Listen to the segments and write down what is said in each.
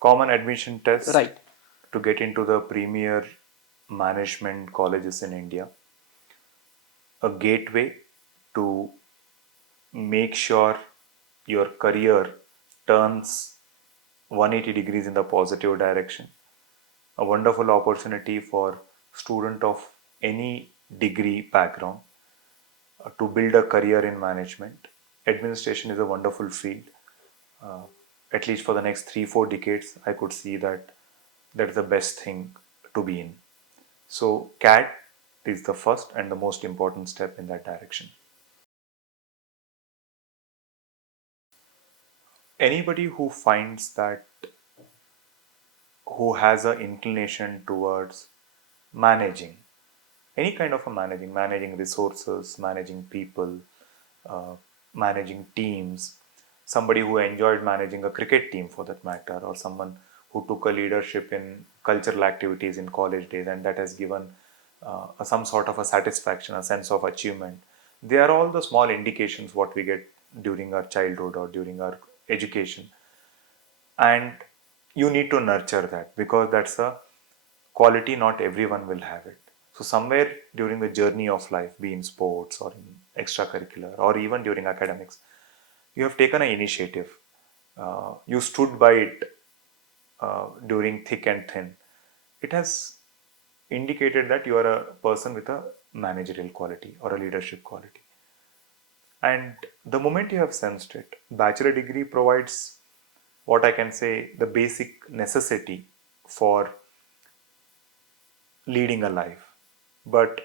Common admission test Right. to get into the premier management colleges in India. A gateway to make sure your career turns 180 degrees in the positive direction. A wonderful opportunity for student of any degree background to build a career in management. Administration is a wonderful field. Uh, at least for the next 3-4 decades, I could see that that's the best thing to be in. So, CAT is the first and the most important step in that direction. Anybody who finds that, who has an inclination towards managing, any kind of a managing resources, managing people, uh, managing teams, somebody who enjoyed managing a cricket team for that matter, or someone who took a leadership in cultural activities in college days and that has given some sort of a satisfaction, a sense of achievement. They are all the small indications what we get during our childhood or during our education, and you need to nurture that because that's a quality not everyone will have it. So somewhere during the journey of life, be in sports or in extracurricular or even during academics, you have taken an initiative. You stood by it during thick and thin. It has indicated that you are a person with a managerial quality or a leadership quality. And the moment you have sensed it, bachelor degree provides what I can say the basic necessity for leading a life. But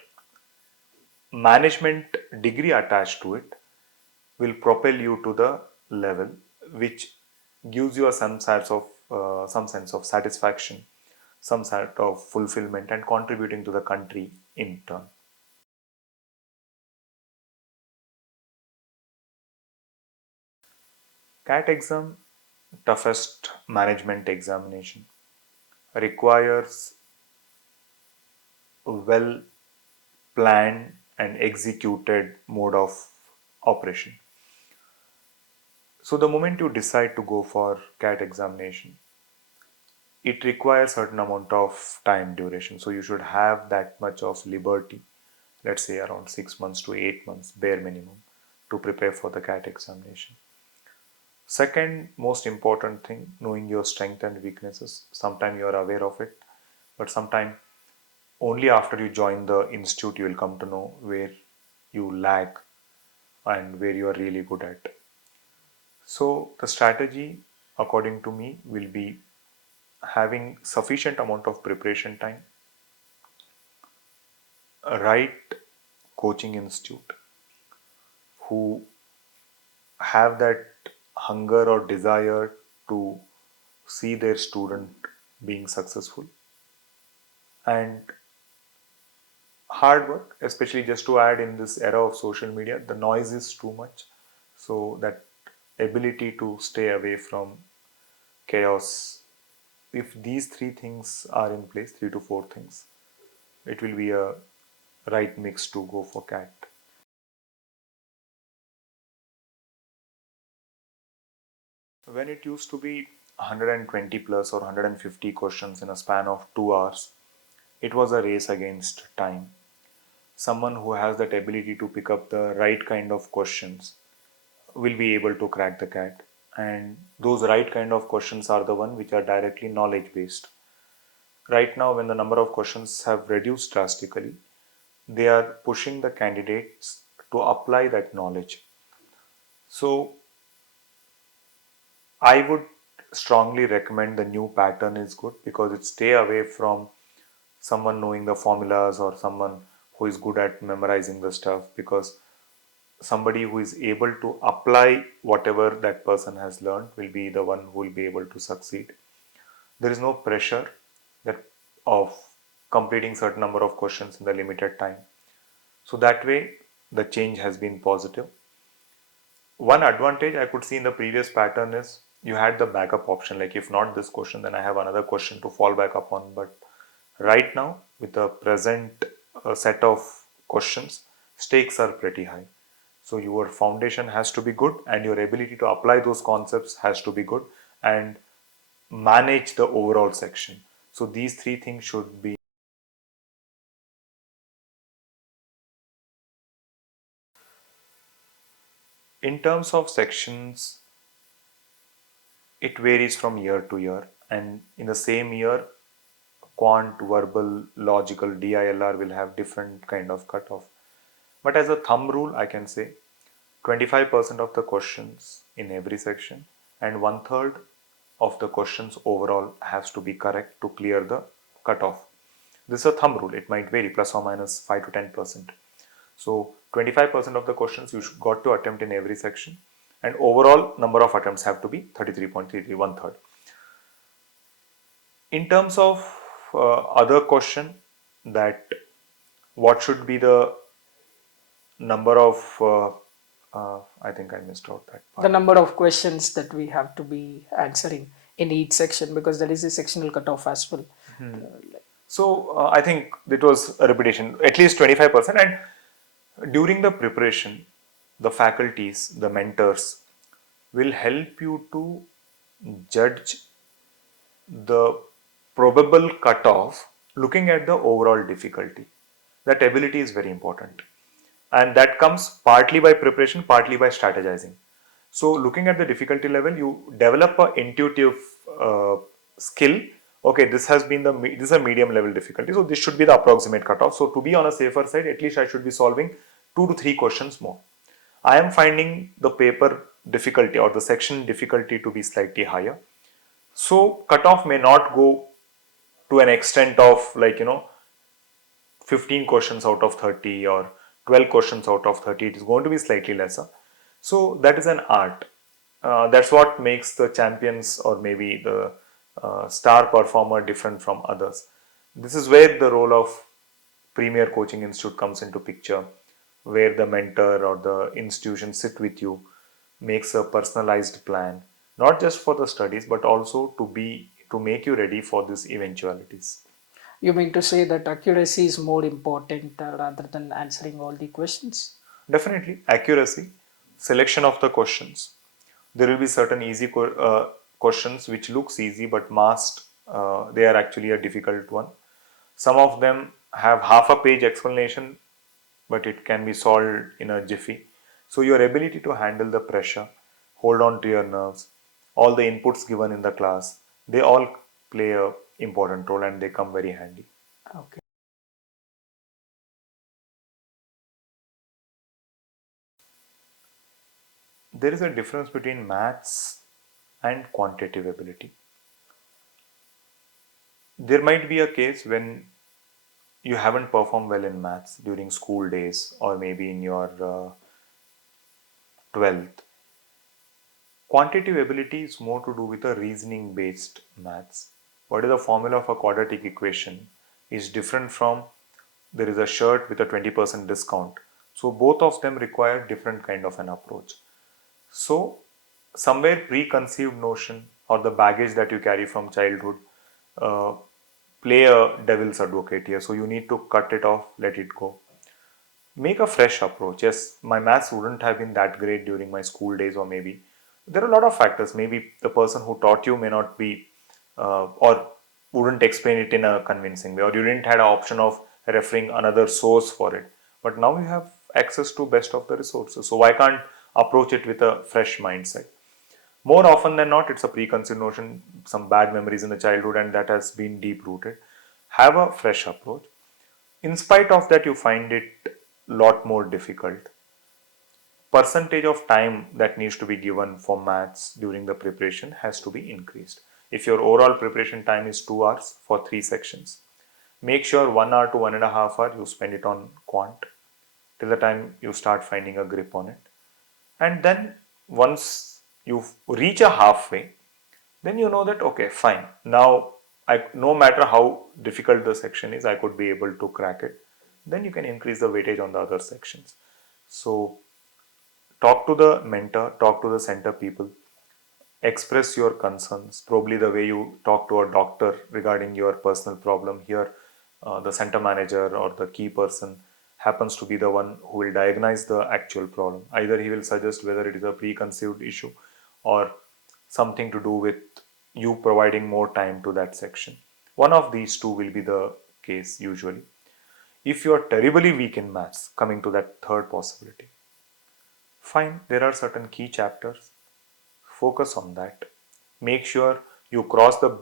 management degree attached to it will propel you to the level which gives you a some sense of satisfaction, some sort of fulfillment, and contributing to the country in turn. CAT exam, toughest management examination, requires a well planned and executed mode of operation. So the moment you decide to go for CAT examination, it requires certain amount of time duration. So you should have that much of liberty, let's say around 6 months to 8 months, bare minimum, to prepare for the CAT examination. Second most important thing, knowing your strengths and weaknesses. Sometimes you are aware of it, but sometimes only after you join the institute you will come to know where you lack and where you are really good at. So the strategy, according to me, will be having sufficient amount of preparation time, a right coaching institute who have that hunger or desire to see their student being successful, and hard work, especially just to add in this era of social media, the noise is too much. So that ability to stay away from chaos, if these three things are in place, 3 to 4 things, it will be a right mix to go for CAT. When it used to be 120 plus or 150 questions in a span of 2 hours, it was a race against time. Someone who has that ability to pick up the right kind of questions will be able to crack the CAT. And those right kind of questions are the one which are directly knowledge based. Right now, when the number of questions have reduced drastically, they are pushing the candidates to apply that knowledge. So I would strongly recommend the new pattern is good because it stay away from someone knowing the formulas or someone who is good at memorizing the stuff, because somebody who is able to apply whatever that person has learned will be the one who will be able to succeed. There is no pressure that of completing certain number of questions in the limited time. So that way the change has been positive. One advantage I could see in the previous pattern is you had the backup option, like if not this question then I have another question to fall back upon. But right now with the present set of questions, stakes are pretty high. So your foundation has to be good and your ability to apply those concepts has to be good, and manage the overall section. So these three things should be. In terms of sections, it varies from year to year, and in the same year, quant, verbal, logical, DILR will have different kind of cutoff. But as a thumb rule, I can say 25% of the questions in every section and one third of the questions overall has to be correct to clear the cutoff. This is a thumb rule. It might vary plus or minus 5 to 10%. So 25% of the questions you got to attempt in every section, and overall number of attempts have to be 33.33, one third. In terms of other question, that what should be the number of I think I missed out that part. The number of questions that we have to be answering in each section, because there is a sectional cutoff as well. So I think it was a repetition, at least 25%. And during the preparation, the faculties, the mentors will help you to judge the probable cutoff looking at the overall difficulty. That ability is very important. And that comes partly by preparation, partly by strategizing. So looking at the difficulty level, you develop an intuitive skill. Okay, this has been this is a medium level difficulty, so this should be the approximate cutoff. So to be on a safer side, at least I should be solving 2 to 3 questions more. I am finding the paper difficulty or the section difficulty to be slightly higher. So cutoff may not go to an extent of 15 questions out of 30 or 12 questions out of 30. It is going to be slightly lesser. So that is an art. That's what makes the champions or maybe the star performer different from others. This is where the role of Premier Coaching Institute comes into picture, where the mentor or the institution sit with you, makes a personalized plan, not just for the studies but also to make you ready for these eventualities. You mean to say that accuracy is more important rather than answering all the questions? Definitely, accuracy, selection of the questions. There will be certain easy questions which looks easy but masked, they are actually a difficult one. Some of them have half a page explanation, but it can be solved in a jiffy. So your ability to handle the pressure, hold on to your nerves, all the inputs given in the class, they all play a important role and they come very handy. Okay. There is a difference between maths and quantitative ability. There might be a case when you haven't performed well in maths during school days or maybe in your 12th. Quantitative ability is more to do with a reasoning based maths. What is the formula of a quadratic equation is different from there is a shirt with a 20% discount. So both of them require different kind of an approach. So somewhere preconceived notion or the baggage that you carry from childhood uh, play a devil's advocate here. So you need to cut it off, let it go. Make a fresh approach. Yes, my maths wouldn't have been that great during my school days, or maybe there are a lot of factors. Maybe the person who taught you may not be or wouldn't explain it in a convincing way, or you didn't have an option of referring another source for it. But now you have access to best of the resources. So why can't approach it with a fresh mindset? More often than not, it's a preconceived notion, some bad memories in the childhood, and that has been deep rooted. Have a fresh approach. In spite of that, you find it lot more difficult. Percentage of time that needs to be given for maths during the preparation has to be increased. If your overall preparation time is 2 hours for 3 sections, make sure 1 hour to 1.5 hours you spend it on quant till the time you start finding a grip on it. And then once you reach a halfway, then you know that okay, fine, now no matter how difficult the section is, I could be able to crack it. Then you can increase the weightage on the other sections. So talk to the mentor, talk to the center people, express your concerns, probably the way you talk to a doctor regarding your personal problem. Here the center manager or the key person happens to be the one who will diagnose the actual problem. Either he will suggest whether it is a preconceived issue or something to do with you providing more time to that section. One of these two will be the case usually. If you are terribly weak in maths, coming to that third possibility, fine, there are certain key chapters, focus on that. Make sure you cross the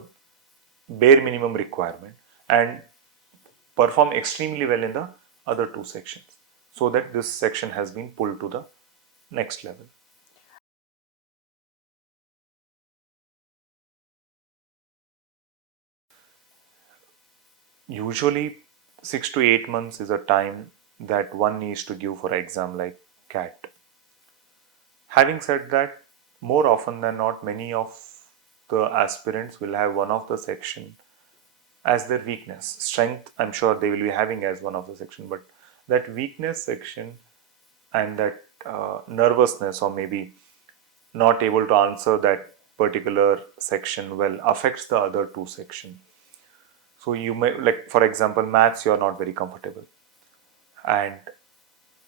bare minimum requirement and perform extremely well in the other two sections so that this section has been pulled to the next level. Usually 6 to 8 months is a time that one needs to give for an exam like CAT. Having said that, more often than not, many of the aspirants will have one of the section as their weakness. Strength, I'm sure they will be having as one of the section, but that weakness section and that nervousness or maybe not able to answer that particular section well affects the other two section. So you may, like for example, maths you are not very comfortable, and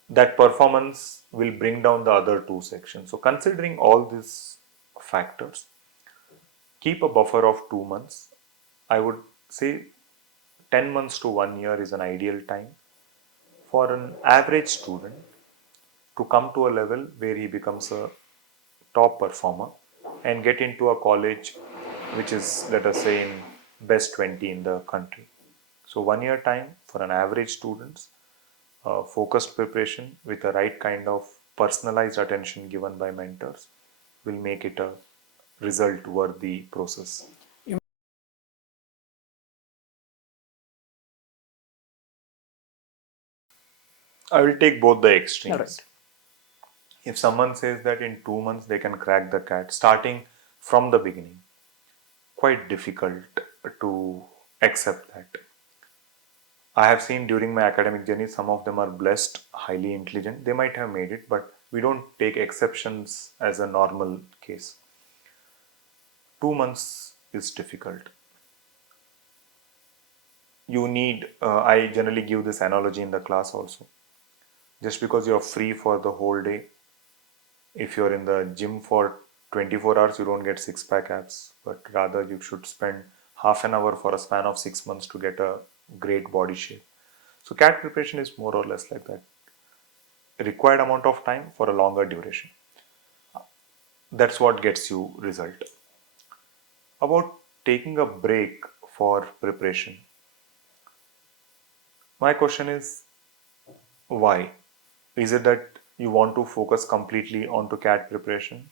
that performance will bring down the other two sections. So considering all these factors, keep a buffer of 2 months. I would say 10 months to 1 year is an ideal time for an average student to come to a level where he becomes a top performer and get into a college which is, let us say, in best 20 in the country. So 1 year time for an average students, focused preparation with the right kind of personalized attention given by mentors will make it a result worthy process. You I will take both the are extremes. right. If someone says that in 2 months they can crack the CAT starting from the beginning, quite difficult to accept that. I have seen during my academic journey, some of them are blessed, highly intelligent. They might have made it, but we don't take exceptions as a normal case. 2 months is difficult. You need, I generally give this analogy in the class also. Just because you're free for the whole day, if you're in the gym for 24 hours, you don't get six pack abs, but rather you should spend half an hour for a span of 6 months to get a great body shape. So, CAT preparation is more or less like that, required amount of time for a longer duration. That's what gets you result. About taking a break for preparation, my question is why? Is it that you want to focus completely onto CAT preparation?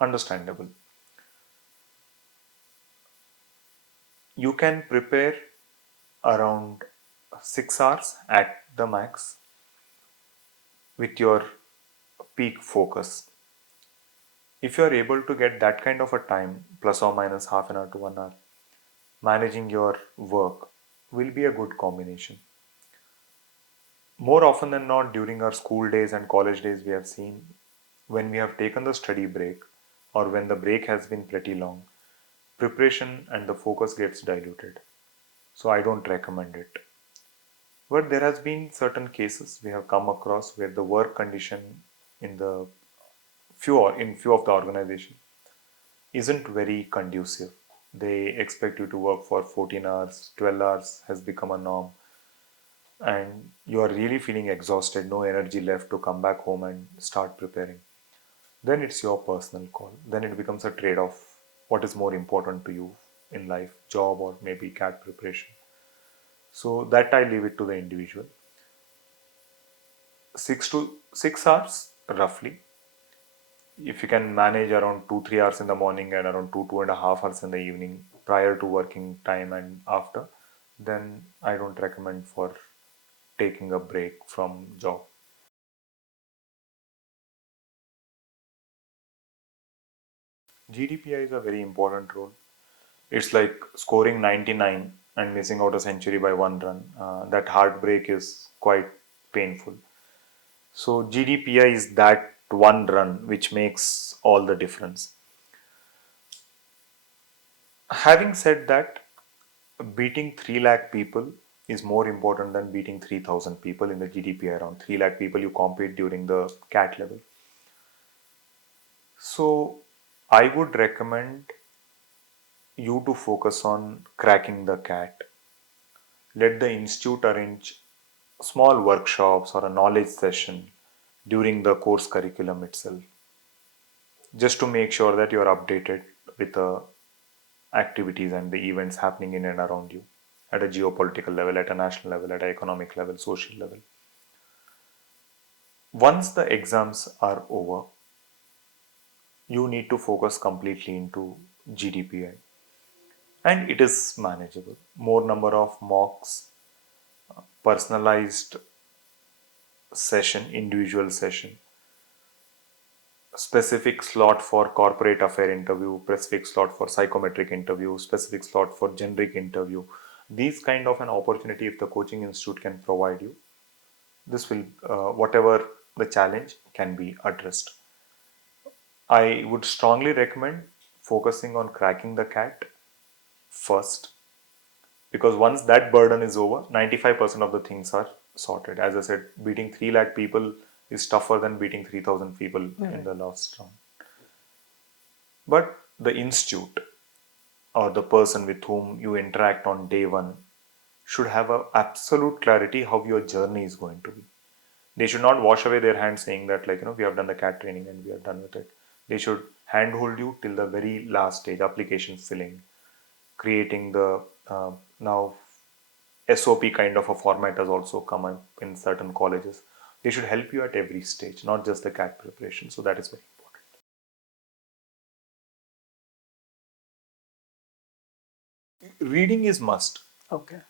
Understandable. You can prepare around 6 hours at the max with your peak focus. If you are able to get that kind of a time, plus or minus half an hour to 1 hour, managing your work will be a good combination. More often than not, during our school days and college days, we have seen when we have taken the study break or when the break has been pretty long, preparation and the focus gets diluted. So I don't recommend it. But there has been certain cases we have come across where the work condition in the few of the organization isn't very conducive. They expect you to work for 14 hours, 12 hours has become a norm, and you are really feeling exhausted, no energy left to come back home and start preparing. Then it's your personal call. Then it becomes a trade off. What is more important to you in life, job or maybe CAT preparation? So that I leave it to the individual. 6 to 6 hours roughly. If you can manage around 2 3 hours in the morning and around 2.5 hours in the evening prior to working time and after, then I don't recommend for taking a break from job. GDPI is a very important role. It's like scoring 99 and missing out a century by one run. That heartbreak is quite painful. So GDPI is that one run which makes all the difference. Having said that, beating 3 lakh people is more important than beating 3,000 people in the GDPI. Around 3 lakh people you compete during the CAT level. So I would recommend you to focus on cracking the cat. Let the institute arrange small workshops or a knowledge session during the course curriculum itself, just to make sure that you're updated with the activities and the events happening in and around you at a geopolitical level, at a national level, at an economic level, social level. Once the exams are over, you need to focus completely into GDPI, and it is manageable. More number of mocks, personalized session, individual session, specific slot for corporate affair interview, specific slot for psychometric interview, specific slot for generic interview. These kind of an opportunity, if the coaching institute can provide you, this will, whatever the challenge, can be addressed. I would strongly recommend focusing on cracking the cat first, because once that burden is over, 95% of the things are sorted. As I said, beating 3 lakh people is tougher than beating 3,000 people in Right. the last round. But the institute or the person with whom you interact on day one should have a absolute clarity how your journey is going to be. They should not wash away their hands saying that, like, we have done the cat training and we are done with it. They should handhold you till the very last stage, application filling, creating the now SOP kind of a format has also come up in certain colleges. They should help you at every stage, not just the cat preparation. So that is very important. Reading is must. Okay.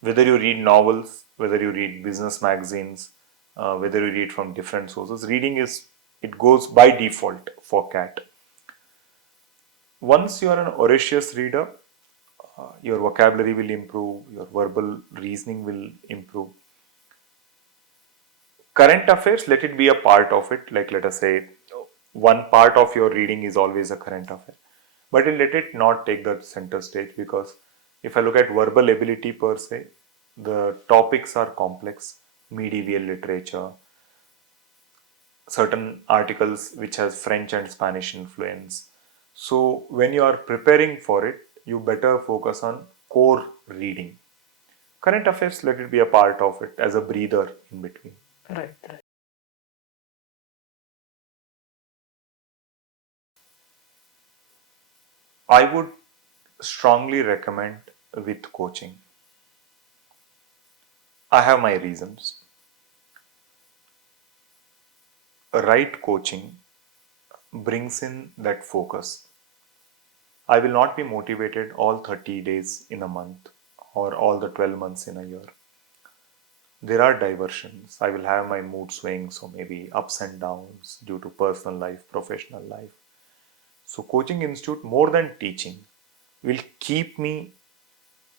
Whether you read novels, whether you read business magazines, whether you read from different sources, reading is, it goes by default for cat. Once you are an voracious reader, your vocabulary will improve, your verbal reasoning will improve. Current affairs, let it be a part of it. Like, let us say, one part of your reading is always a current affair, but let it not take the center stage, because if I look at verbal ability per se, the topics are complex. Medieval literature, certain articles which has French and Spanish influence. So when you are preparing for it, you better focus on core reading. Current affairs, let it be a part of it as a breather in between. Right. Right. I would strongly recommend with coaching. I have my reasons. Right coaching brings in that focus. I will not be motivated all 30 days in a month or all the 12 months in a year. There are diversions. I will have my mood swings, or maybe ups and downs due to personal life, professional life. So, Coaching Institute, more than teaching, will keep me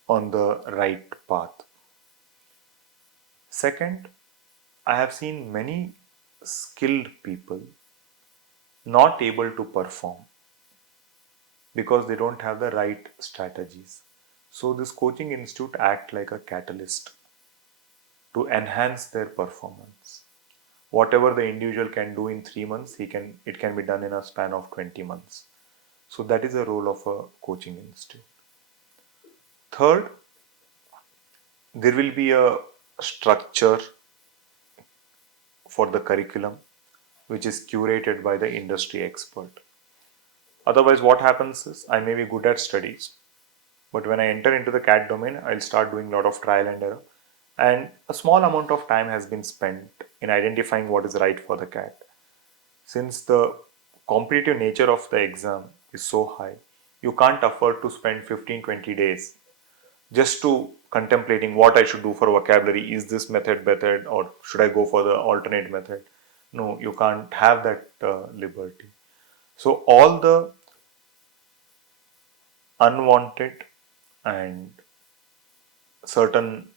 on the right path. Second, I have seen many skilled people not able to perform because they don't have the right strategies. So, this Coaching Institute act like a catalyst to enhance their performance. Whatever the individual can do in 3 months, it can be done in a span of 20 months. So that is the role of a coaching institute. Third, there will be a structure for the curriculum which is curated by the industry expert. Otherwise, what happens is I may be good at studies, but when I enter into the CAT domain, I'll start doing a lot of trial and error. And a small amount of time has been spent in identifying what is right for the CAT. Since the competitive nature of the exam is so high, you can't afford to spend 15-20 days just to contemplating what I should do for vocabulary. Is this method better, or should I go for the alternate method? No, you can't have that liberty. So, all the unwanted and certain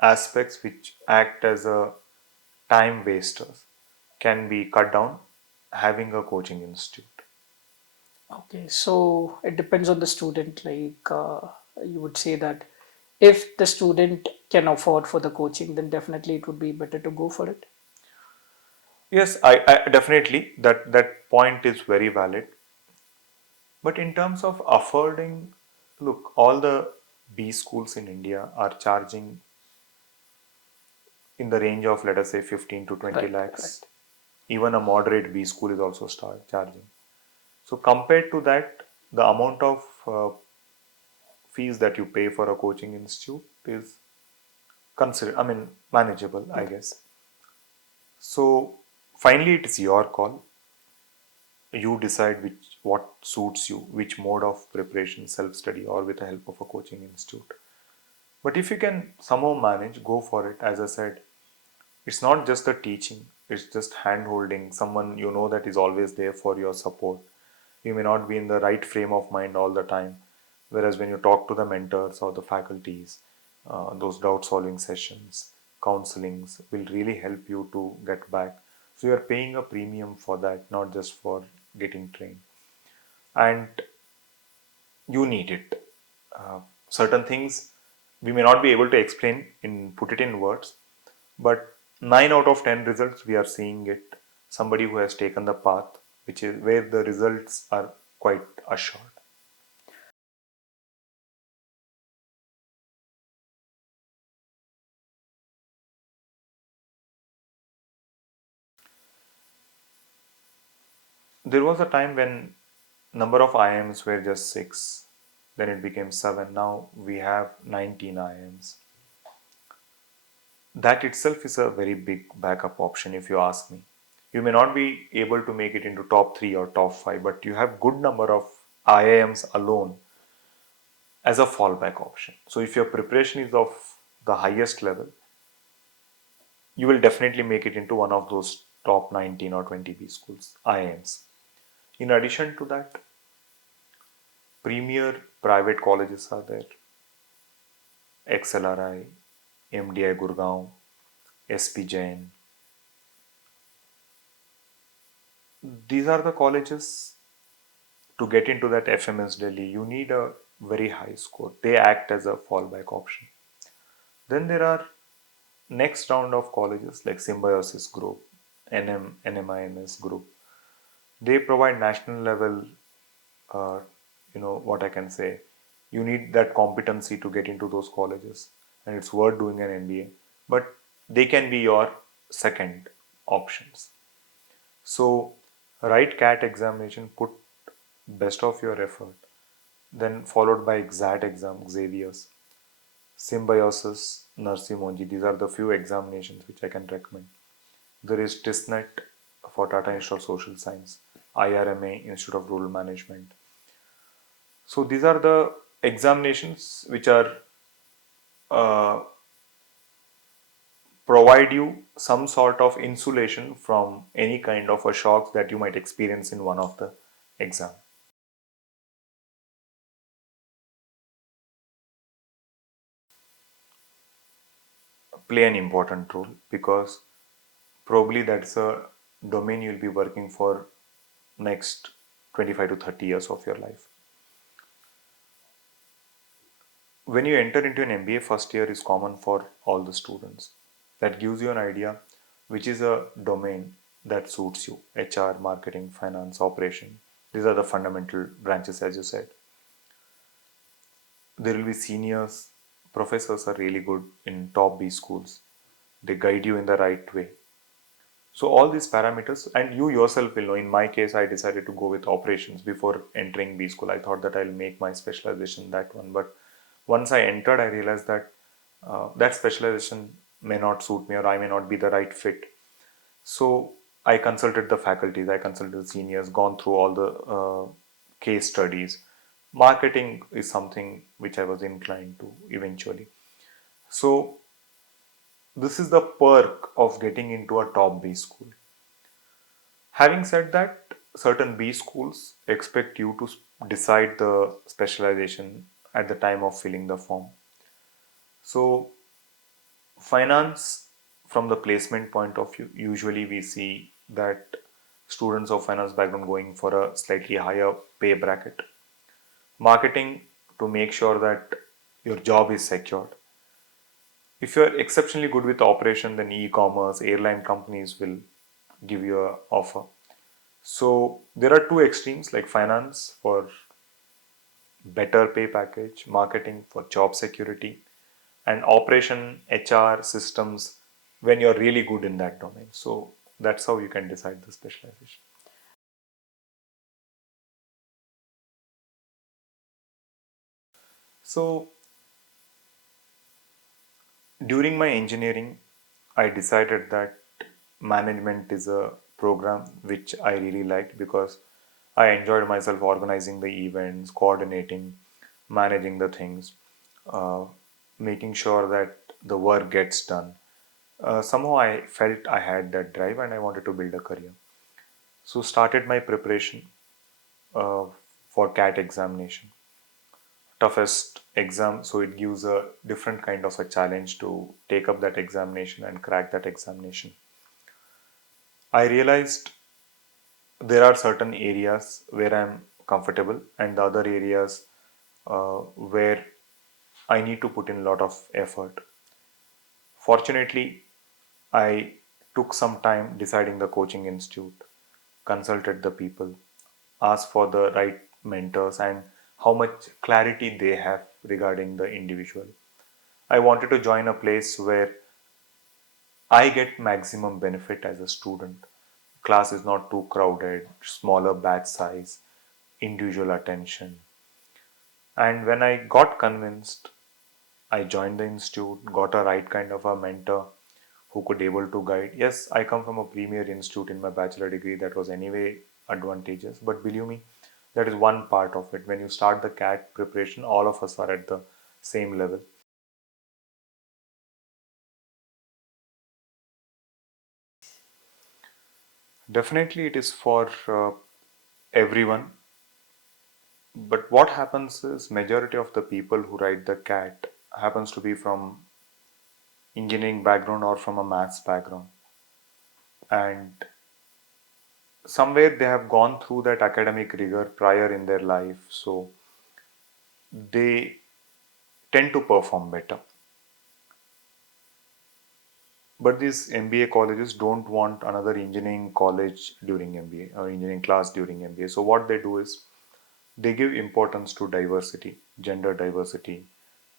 aspects which act as a time wasters can be cut down having a coaching institute. Okay. So it depends on the student. Like you would say that if the student can afford for the coaching, then definitely it would be better to go for it. Yes, I definitely, that point is very valid. But in terms of affording, look, all the B schools in India are charging in the range of, let us say, 15 to 20 Right, right. lakhs. Even a moderate B school is also start charging. So compared to that, the amount of fees that you pay for a coaching institute is manageable, I guess. So finally, it is your call. You decide what suits you, which mode of preparation, self-study, or with the help of a coaching institute. But if you can somehow manage, go for it. As I said, it's not just the teaching, it's just hand holding someone you know that is always there for your support. You may not be in the right frame of mind all the time, whereas when you talk to the mentors or the faculties, those doubt solving sessions, counselings will really help you to get back. So you are paying a premium for that, not just for getting trained. And you need it. Certain things we may not be able to explain in put it in words, but 9 out of 10 results we are seeing it. Somebody who has taken the path, which is where the results are quite assured. There was a time when number of IIMs were just 6, then it became 7. Now we have 19 IIMs. That itself is a very big backup option if you ask me. You may not be able to make it into top 3 or top 5, but you have good number of IIMs alone as a fallback option. So if your preparation is of the highest level, you will definitely make it into one of those top 19 or 20 B schools, IIMs. In addition to that, premier private colleges are there: XLRI, MDI Gurgaon, SP Jain. These are the colleges. To get into that FMS Delhi, you need a very high score. They act as a fallback option. Then there are next round of colleges like Symbiosis Group, NMIMS Group. They provide national level, what I can say. You need that competency to get into those colleges, and it's worth doing an MBA. But they can be your second options. So, write CAT examination, put best of your effort, then followed by XAT exam, Xavier's, Symbiosis, Narsi. These are the few examinations which I can recommend. There is TISNET for Tata Institute of Social Science, IRMA, Institute of Rural Management. So these are the examinations which are uh, provide you some sort of insulation from any kind of a shock that you might experience in one of the exam. Play an important role because probably that's a domain you'll be working for next 25 to 30 years of your life. When you enter into an MBA, first year is common for all the students. That gives you an idea which is a domain that suits you: HR, marketing, finance, operation. These are the fundamental branches, as you said. There will be seniors, professors are really good in top B schools. They guide you in the right way. So all these parameters, and you yourself will know. In my case, I decided to go with operations before entering B school. I thought that I'll make my specialization that one, but once I entered, I realized that that specialization may not suit me, or I may not be the right fit. So I consulted the faculties, I consulted the seniors, gone through all the case studies. Marketing is something which I was inclined to eventually. So this is the perk of getting into a top B school. Having said that, certain B schools expect you to decide the specialization at the time of filling the form. So, finance, from the placement point of view, usually we see that students of finance background going for a slightly higher pay bracket. Marketing, to make sure that your job is secured. If you're exceptionally good with operation, then e-commerce, airline companies will give you an offer. So there are two extremes, like finance for better pay package, marketing for job security, and operation HR systems when you're really good in that domain. So that's how you can decide the specialization. So during my engineering, I decided that management is a program which I really liked because I enjoyed myself organizing the events, coordinating, managing the things, uh, making sure that the work gets done. Somehow I felt I had that drive and I wanted to build a career. So started my preparation uh, for CAT examination. Toughest exam, so it gives a different kind of a challenge to take up that examination and crack that examination. I realized there are certain areas where I'm comfortable and the other areas where I need to put in a lot of effort. Fortunately, I took some time deciding the coaching institute, consulted the people, asked for the right mentors and how much clarity they have regarding the individual. I wanted to join a place where I get maximum benefit as a student. Class is not too crowded, smaller batch size, individual attention. And when I got convinced, I joined the institute, got a right kind of a mentor who could able to guide. Yes, I come from a premier institute in my bachelor degree that was anyway advantageous, but believe me, that is one part of it. When you start the CAT preparation, all of us are at the same level. Definitely, it is for everyone. But what happens is majority of the people who write the CAT happens to be from engineering background or from a maths background, and somewhere they have gone through that academic rigor prior in their life, so they tend to perform better. But these MBA colleges don't want another engineering college during MBA or engineering class during MBA. So what they do is they give importance to diversity, gender diversity,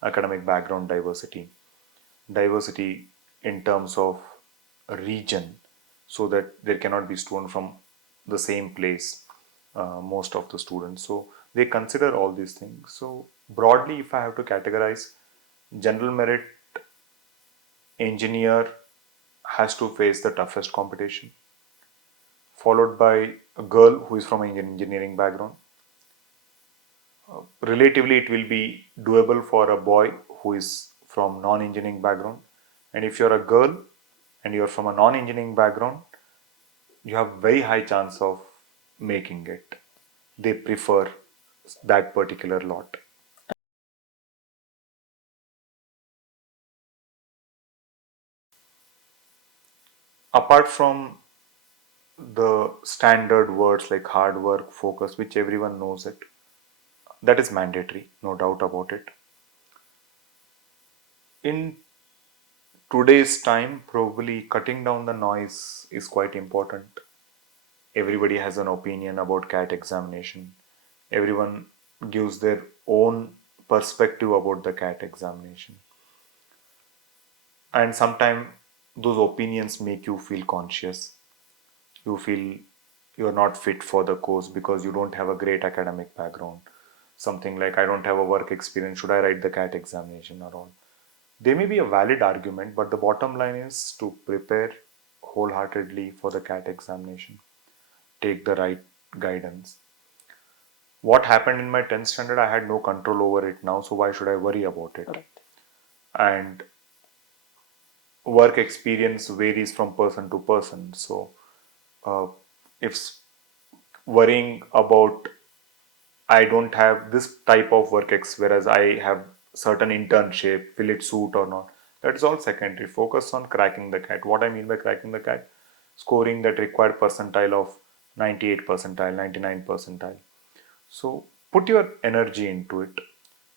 academic background diversity, diversity in terms of a region, so that there cannot be students from the same place, most of the students. So they consider all these things. So broadly, if I have to categorize, general merit engineer has to face the toughest competition, followed by a girl who is from an engineering background. Relatively, it will be doable for a boy who is from non-engineering background. And if you're a girl and you're from a non-engineering background, you have very high chance of making it. They prefer that particular lot. Apart from the standard words like hard work, focus, which everyone knows it, that is mandatory, no doubt about it. In today's time, probably cutting down the noise is quite important. Everybody has an opinion about CAT examination. Everyone gives their own perspective about the CAT examination. And sometimes those opinions make you feel conscious. You feel you're not fit for the course because you don't have a great academic background. Something like, I don't have a work experience, should I write the CAT examination or all? They may be a valid argument, but the bottom line is to prepare wholeheartedly for the CAT examination. Take the right guidance. What happened in my 10th standard, I had no control over it now, so why should I worry about it? Right. And work experience varies from person to person. So, uh, if worrying about I don't have this type of work whereas I have certain internship, will it suit or not? That is all secondary. Focus on cracking the CAT. What I mean by cracking the CAT, scoring that required percentile of 98 percentile, 99 percentile. So put your energy into it.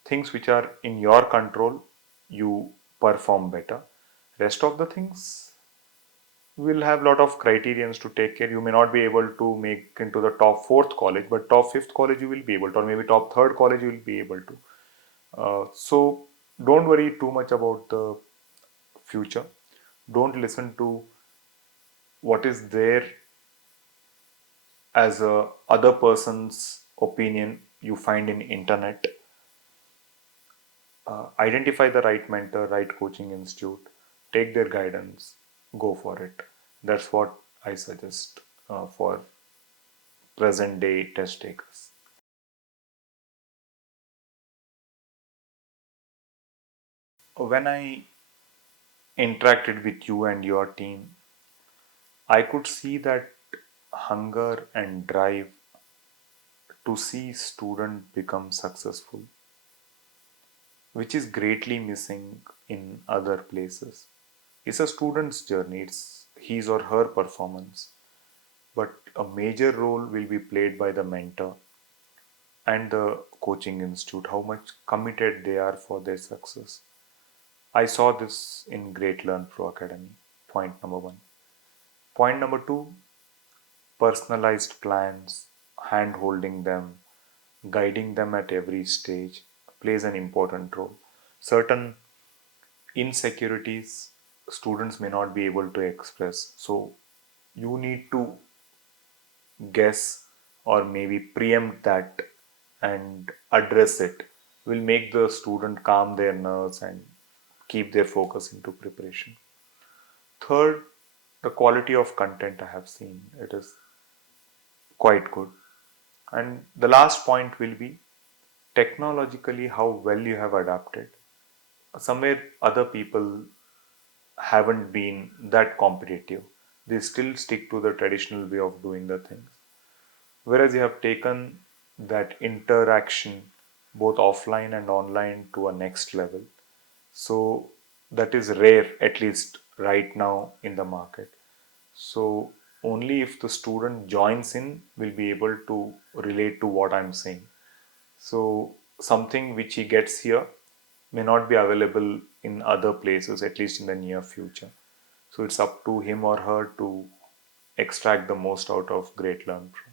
Things which are in your control, you perform better. Rest of the things, will have a lot of criterions to take care. You may not be able to make into the top fourth college, but top fifth college you will be able to, or maybe top third college you will be able to. So don't worry too much about the future. Don't listen to what is there as a other person's opinion you find in internet. Identify the right mentor, right coaching institute, take their guidance, go for it. That's what I suggest for present day test takers. When I interacted with you and your team, I could see that hunger and drive to see student become successful, which is greatly missing in other places. It's a student's journey, it's his or her performance, but a major role will be played by the mentor and the coaching institute, how much committed they are for their success. I saw this in Great Learn Pro Academy. Point number one. Point number two, personalized plans, hand holding them, guiding them at every stage plays an important role. Certain insecurities students may not be able to express, so you need to guess or maybe preempt that and address it will make the student calm their nerves and keep their focus into preparation. Third, the quality of content I have seen, it is quite good. And the last point will be technologically how well you have adapted. Somewhere other people haven't been that competitive. They still stick to the traditional way of doing the things. Whereas you have taken that interaction both offline and online to a next level. So that is rare, at least right now in the market. So only if the student joins in will be able to relate to what I'm saying. So something which he gets here may not be available in other places, at least in the near future. So it's up to him or her to extract the most out of Great Learn Pro.